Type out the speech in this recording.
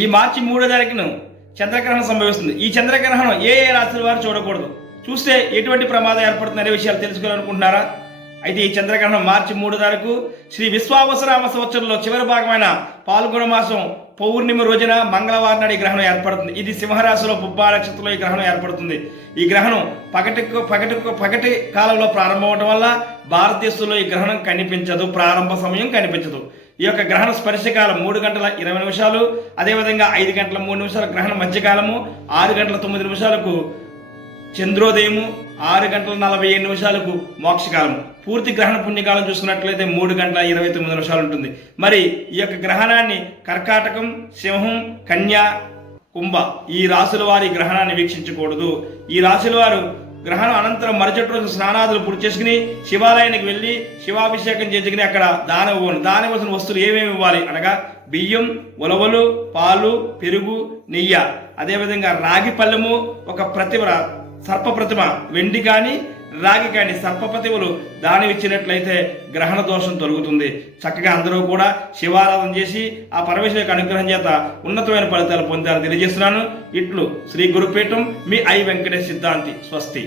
ఈ మార్చి 3వ తారీఖును చంద్రగ్రహణం సంభవిస్తుంది. ఈ చంద్రగ్రహణం ఏ ఏ రాశుల వారు చూడకూడదు, చూస్తే ఎటువంటి ప్రమాదం ఏర్పడుతుంది అనే విషయాలు తెలుసుకోవాలనుకుంటున్నారా? అయితే ఈ చంద్రగ్రహణం మార్చి 3వ తారీఖు శ్రీ విశ్వావసరామ సంవత్సరంలో చివరి భాగమైన పాల్గొన మాసం పౌర్ణమి రోజున మంగళవారం నాడు ఈ గ్రహణం ఏర్పడుతుంది. ఇది సింహరాశిలో పుబ్బా నక్షత్రంలో ఈ గ్రహణం ఏర్పడుతుంది. ఈ గ్రహణం పగటి కాలంలో ప్రారంభం అవడం వల్ల భారతదేశంలో ఈ గ్రహణం కనిపించదు, ప్రారంభ సమయం కనిపించదు. ఈ యొక్క గ్రహణ స్పర్శకాలం 3 గంటల 20 నిమిషాలు, అదేవిధంగా 5 గంటల 3 నిమిషాల గ్రహణ మధ్యకాలము, 6 గంటల 9 నిమిషాలకు చంద్రోదయము, 6 గంటల 47 నిమిషాలకు మోక్షకాలము. పూర్తి గ్రహణ పుణ్యకాలం చూసుకున్నట్లయితే 3 గంటల 29 నిమిషాలు ఉంటుంది. మరి ఈ యొక్క గ్రహణాన్ని కర్కాటకం, సింహం, కన్య, కుంభ ఈ రాశుల వారి గ్రహణాన్ని వీక్షించకూడదు. ఈ రాశుల వారు గ్రహణం అనంతరం మరుసటి రోజు స్నానాదులు పూర్తి చేసుకుని శివాలయానికి వెళ్ళి శివాభిషేకం చేసుకుని అక్కడ దానం ఇవ్వాల్సిన వస్తువులు ఏమేమి ఇవ్వాలి అనగా బియ్యం, ఉలవలు, పాలు, పెరుగు, నెయ్యి, అదేవిధంగా రాగి పళ్ళెము, ఒక ప్రతిమ సర్ప ప్రతిమ, వెండి కానీ రాగి కానీ సర్ప ప్రతిమలు దానం ఇచ్చినట్లయితే గ్రహణ దోషం తొలగుతుంది. చక్కగా అందరూ కూడా శివారాధన చేసి ఆ పరమేశ్వరు యొక్క అనుగ్రహం చేత ఉన్నతమైన ఫలితాలు పొందాలని తెలియజేస్తున్నాను. ఇట్లు శ్రీ గురుపీఠం, మీ ఐ వెంకటేష్ సిద్ధాంతి. స్వస్తి.